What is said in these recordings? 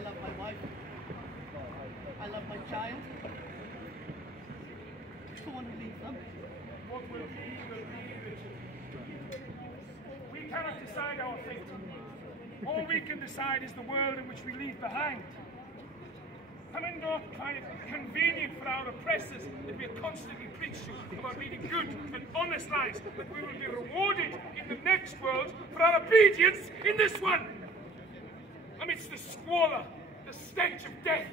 I love my wife. I love my child. I don't want to leave them. What will be, Richard. We cannot decide our fate. All we can decide is the world in which we leave behind. I mean, not kind of convenient for our oppressors that we are constantly preaching about leading good and honest lives, but we will be rewarded in the next world for our obedience in this one. Amidst the squalor, the stench of death,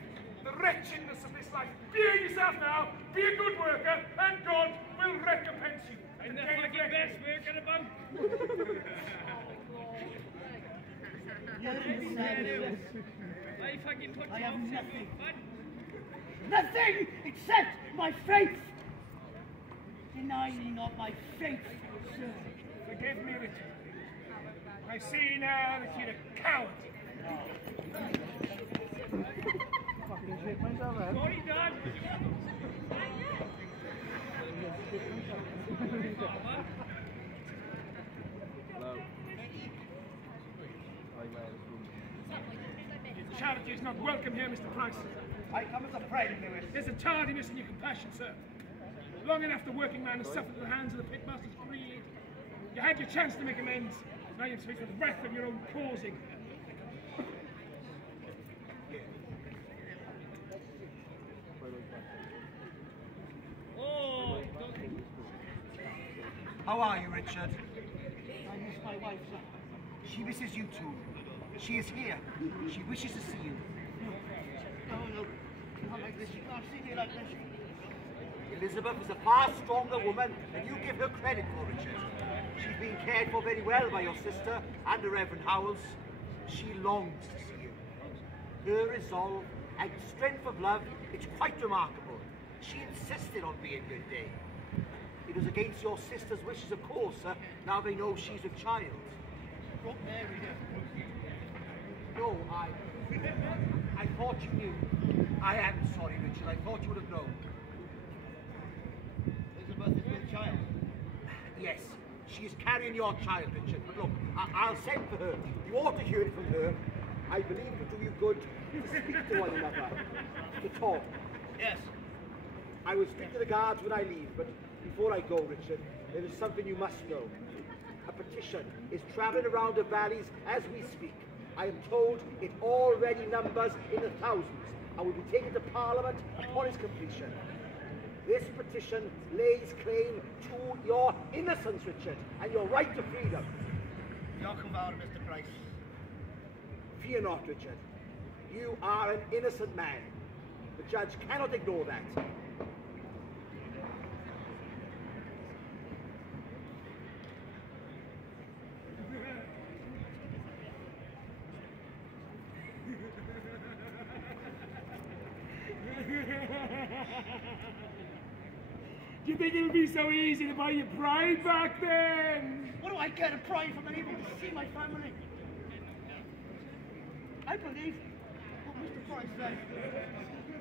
the wretchedness of this life, fear yourself now, be a good worker, and God will recompense you. And that's like your best work in a bunk. I have nothing. Nothing except my faith. Deny me not my faith, sir. Forgive me, Richard. I see now that you're a coward. Sorry, Dad. Charity is not welcome here, Mr. Price. I come as a friend, Lewis. There's a tardiness in your compassion, sir. Long enough the working man has suffered at the hands of the pitmaster's greed. You had your chance to make amends. Now you speak the wrath of your own causing. Oh, how are you, Richard? I miss my wife, sir. She misses you too. She is here. She wishes to see you. No. Not like this. You can't see me like this. Elizabeth is a far stronger woman than you give her credit for, Richard. She's been cared for very well by your sister and the Reverend Howells. She longs to see you. Her resolve and strength of love is quite remarkable. She insisted on being with Day. It was against your sister's wishes, of course, now they know she's with child. Brought Mary here. No, I thought you knew. I am sorry, Richard. I thought you would have known. Elizabeth is with child. Yes, she is carrying your child, Richard. But look, I'll send for her. You ought to hear it from her. I believe it will do you good to speak to one another, to talk. Yes. I will speak to the guards when I leave, but before I go, Richard, there is something you must know. A petition is travelling around the valleys as we speak. I am told it already numbers in the thousands and will be taken to Parliament upon its completion. This petition lays claim to your innocence, Richard, and your right to freedom. You're confounded, Mr. Price. Fear not, Richard. You are an innocent man. The judge cannot ignore that. Do you think it would be so easy to buy your pride back then? What do I get a pride from unable to see my family? I believe what Mr. Price said.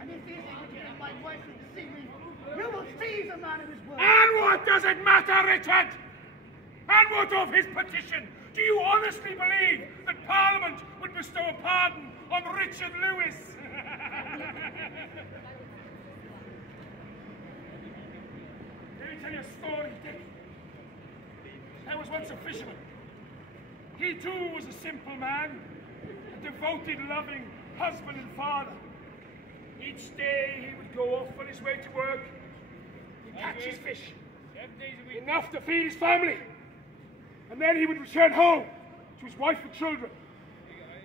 And if he is able to get my wife to see me, you will seize a man of his word. And what does it matter, Richard? And what of his petition? Do you honestly believe that Parliament would bestow a pardon on Richard Lewis? Let me tell you a story, Dick. There was once a fisherman. He too was a simple man, a devoted, loving husband and father. Each day he would go off on his way to work, catch his fish, enough to feed his family. And then he would return home to his wife and children.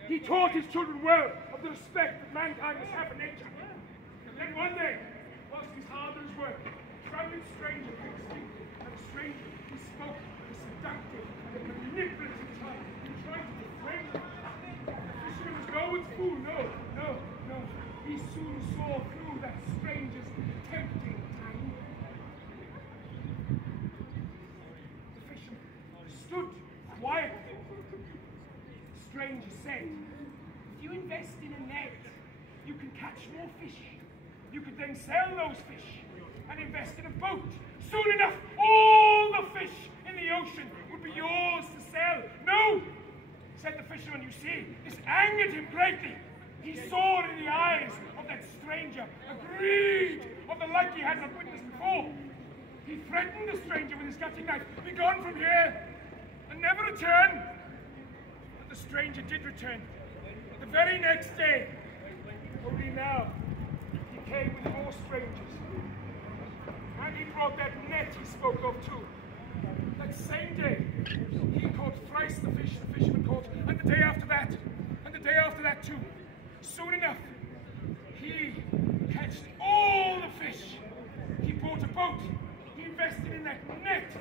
He taught his children well of the respect that mankind must have for nature. And then one day, whilst he was hard at his work, a traveling stranger came to speak, and the stranger, he spoke a seductive and manipulative tongue. He tried to defraud him. The fisherman was no one's fool, no. He soon saw through that stranger's tempting tongue. The fisherman stood quietly. The stranger said, if you invest in a net, you can catch more fish. You could then sell those fish and invest in a boat. Soon enough, all the fish in the ocean would be yours to sell. No, said the fisherman, you see, this angered him greatly. He saw in the eyes of that stranger a greed of the like he had not witnessed before. He threatened the stranger with his cutting knife, "Be gone from here, and never return." But the stranger did return, the very next day. Only now, he came with more strangers. And he brought that net he spoke of too. That same day, he caught thrice the fish the fisherman caught, and the day after that, and the day after that too. Soon enough, he catched all the fish. He bought a boat. He invested in that net.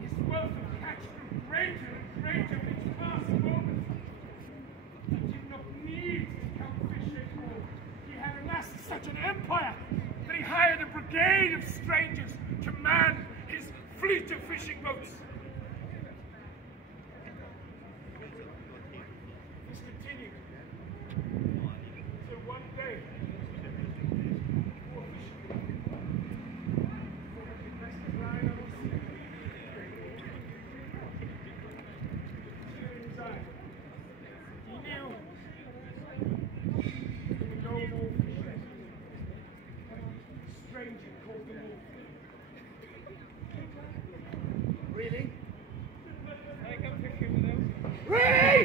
His wealth of catch grew greater and greater with each passing moment. He did not need to count fish anymore. He had amassed such an empire that he hired a brigade of strangers to man his fleet of fishing boats. This continued until one day, poor fisherman rested his line on the sea. Tear in his eye. He knew there were no more fish. A stranger called them all. Really? I come fishing with them. Really?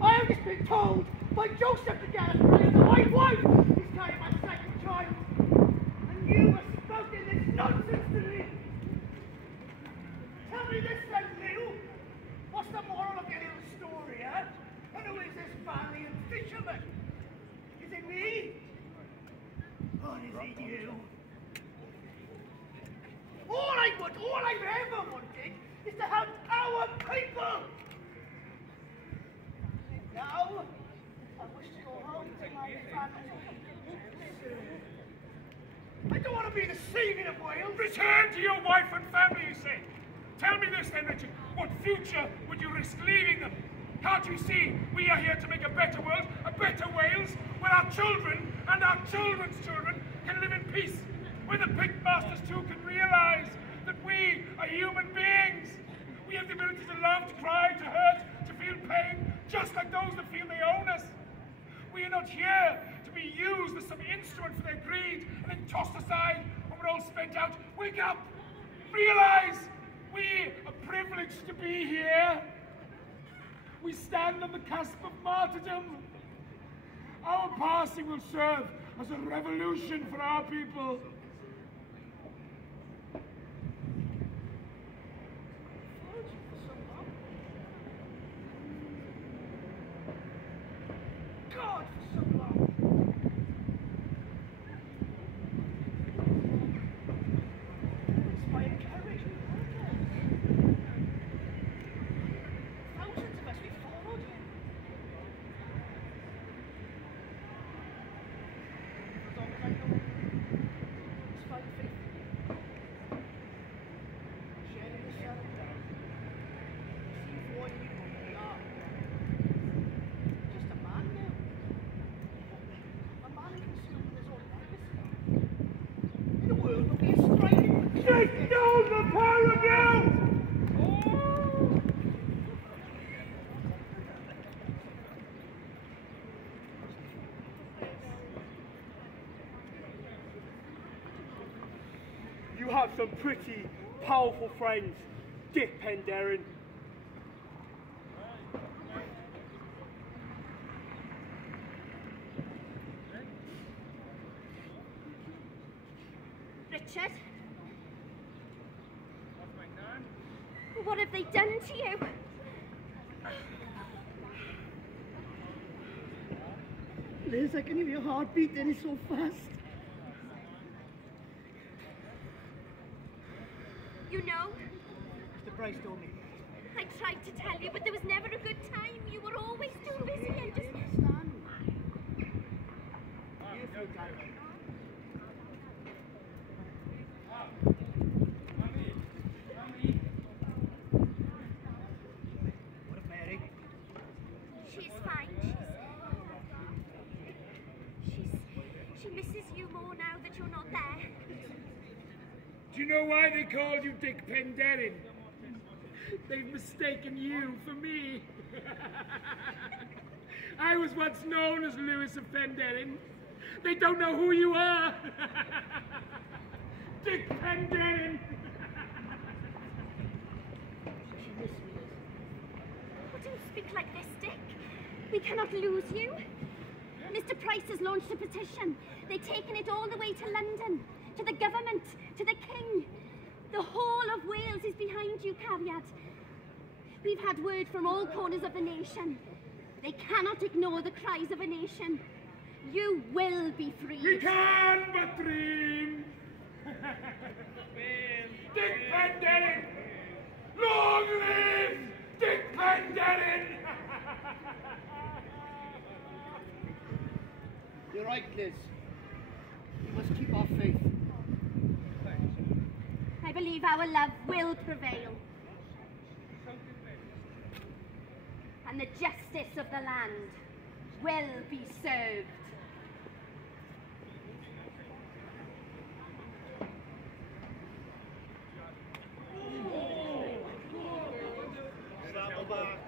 I have just been told by Joseph to get us that my wife is carrying my second child. And you are spouting this nonsense to me. Tell me this then, Lou. What's the moral of your little story, eh? And who is this family of fishermen? Is it me? Or is it you? All I've ever wanted is to help our people. Now, I wish to go home to my family. I don't want to be the saving of Wales. Return to your wife and family, you say. Tell me this then, Richard. What future would you risk leaving them? Can't you see we are here to make a better world, a better Wales, where our children and our children's children can live in peace, where the pitmasters too can realize that we are human beings. We have the ability to love, to cry, to hurt, to feel pain, just like those that feel they own us. We are not here to be used as some instrument for their greed and then tossed aside when we're all spent out. Wake up! Realize we are privileged to be here. We stand on the cusp of martyrdom. Our passing will serve as a revolution for our people. God, for so long. Inspired courage we heard. Thousands of us, we followed you. As long as I know, despite faith, sharing the shadow, see for you who we are. Just a man now. A man consumed with his own legacy. In a world will be a striking. Take down the pair of you! You have some pretty powerful friends, Dick Penderyn. Richard? What have they done to you? Liz, I can hear your heart beating so fast. You know, Mr. Bryce told me. I tried to tell you, but there was never a good time. You were always too busy and just... Understand? You feel tired. What of Mary? She's fine. She misses you more now that you're not there. Do you know why they called you Dick Penderyn? They've mistaken you for me. I was once known as Lewis of Penderyn. They don't know who you are. Dick Penderyn. Oh, don't speak like this, Dick. We cannot lose you. Mr. Price has launched a petition. They've taken it all the way to London, to the government, to the king. The whole of Wales is behind you, Camwedd. We've had word from all corners of the nation. They cannot ignore the cries of a nation. You will be free. We can but dream. Dick Penderyn! Long live Dick Penderyn! You're right, Liz. We must keep our faith. I believe our love will prevail. And the justice of the land will be served. Saddleback.